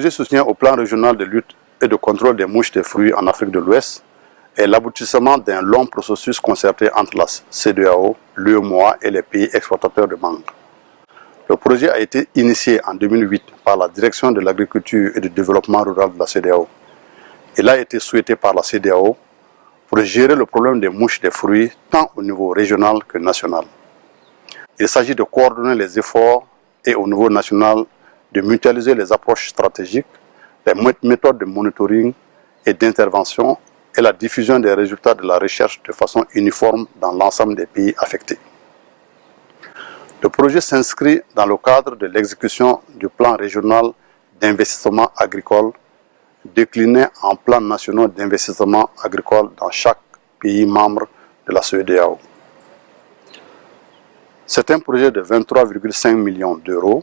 projet soutien au plan régional de lutte et de contrôle des mouches des fruits en Afrique de l'Ouest est l'aboutissement d'un long processus concerté entre la CEDEAO, l'UEMOA et les pays exportateurs de mangue. Le projet a été initié en 2008 par la Direction de l'agriculture et du développement rural de la CEDEAO. Il a été souhaité par la CEDEAO pour gérer le problème des mouches des fruits tant au niveau régional que national. Il s'agit de coordonner les efforts et au niveau national de mutualiser les approches stratégiques, les méthodes de monitoring et d'intervention et la diffusion des résultats de la recherche de façon uniforme dans l'ensemble des pays affectés. Le projet s'inscrit dans le cadre de l'exécution du plan régional d'investissement agricole décliné en plans nationaux d'investissement agricole dans chaque pays membre de la CEDEAO. C'est un projet de 23,5 millions d'euros,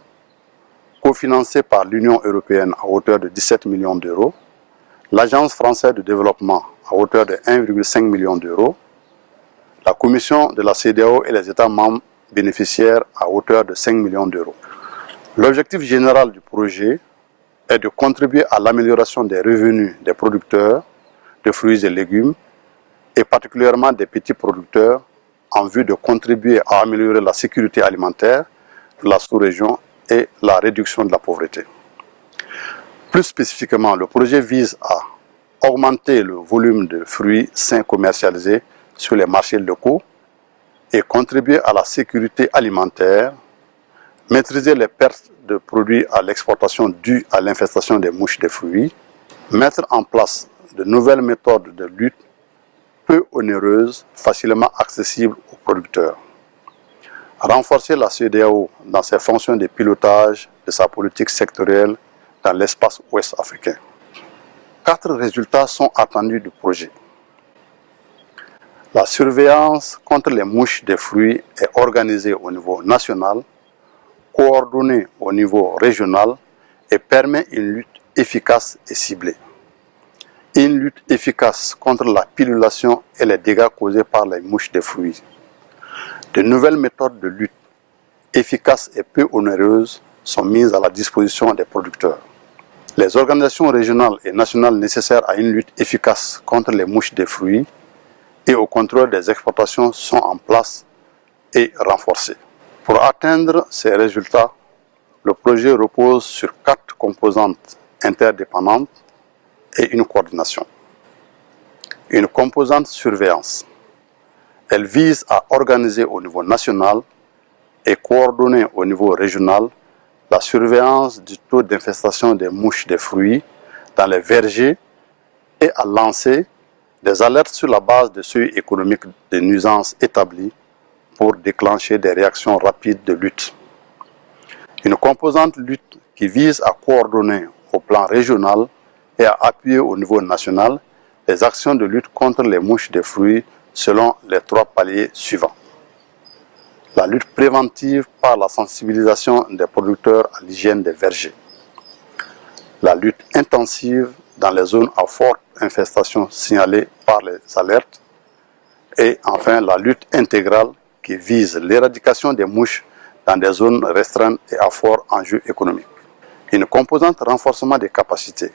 cofinancé par l'Union européenne à hauteur de 17 millions d'euros, l'Agence française de développement à hauteur de 1,5 million d'euros, la Commission de la CEDEAO et les États membres bénéficiaires à hauteur de 5 millions d'euros. L'objectif général du projet est de contribuer à l'amélioration des revenus des producteurs de fruits et légumes, et particulièrement des petits producteurs, en vue de contribuer à améliorer la sécurité alimentaire de la sous-région et la réduction de la pauvreté. Plus spécifiquement, le projet vise à augmenter le volume de fruits sains commercialisés sur les marchés locaux et contribuer à la sécurité alimentaire, maîtriser les pertes de produits à l'exportation dues à l'infestation des mouches des fruits, mettre en place de nouvelles méthodes de lutte peu onéreuses, facilement accessibles aux producteurs. Renforcer la CEDEAO dans ses fonctions de pilotage de sa politique sectorielle dans l'espace ouest africain. 4 résultats sont attendus du projet. La surveillance contre les mouches des fruits est organisée au niveau national, coordonnée au niveau régional et permet une lutte efficace et ciblée. Une lutte efficace contre la pilulation et les dégâts causés par les mouches des fruits. De nouvelles méthodes de lutte efficaces et peu onéreuses sont mises à la disposition des producteurs. Les organisations régionales et nationales nécessaires à une lutte efficace contre les mouches des fruits et au contrôle des exportations sont en place et renforcées. Pour atteindre ces résultats, le projet repose sur 4 composantes interdépendantes et une coordination. Une composante surveillance. Elle vise à organiser au niveau national et coordonner au niveau régional la surveillance du taux d'infestation des mouches des fruits dans les vergers et à lancer des alertes sur la base de seuils économiques de nuisances établis pour déclencher des réactions rapides de lutte. Une composante lutte qui vise à coordonner au plan régional et à appuyer au niveau national les actions de lutte contre les mouches des fruits selon les 3 paliers suivants. La lutte préventive par la sensibilisation des producteurs à l'hygiène des vergers. La lutte intensive dans les zones à forte infestation signalées par les alertes. Et enfin, la lutte intégrale qui vise l'éradication des mouches dans des zones restreintes et à fort enjeu économique. Une composante renforcement des capacités.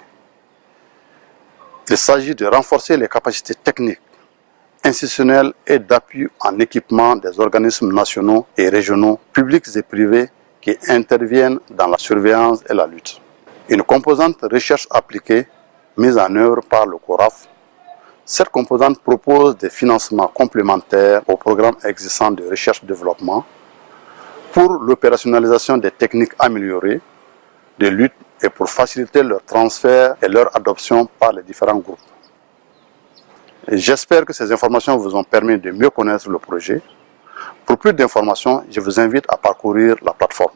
Il s'agit de renforcer les capacités techniques, institutionnelles et d'appui en équipement des organismes nationaux et régionaux, publics et privés qui interviennent dans la surveillance et la lutte. Une composante recherche appliquée mise en œuvre par le CORAF. Cette composante propose des financements complémentaires aux programmes existants de recherche-développement pour l'opérationnalisation des techniques améliorées de lutte et pour faciliter leur transfert et leur adoption par les différents groupes. J'espère que ces informations vous ont permis de mieux connaître le projet. Pour plus d'informations, je vous invite à parcourir la plateforme.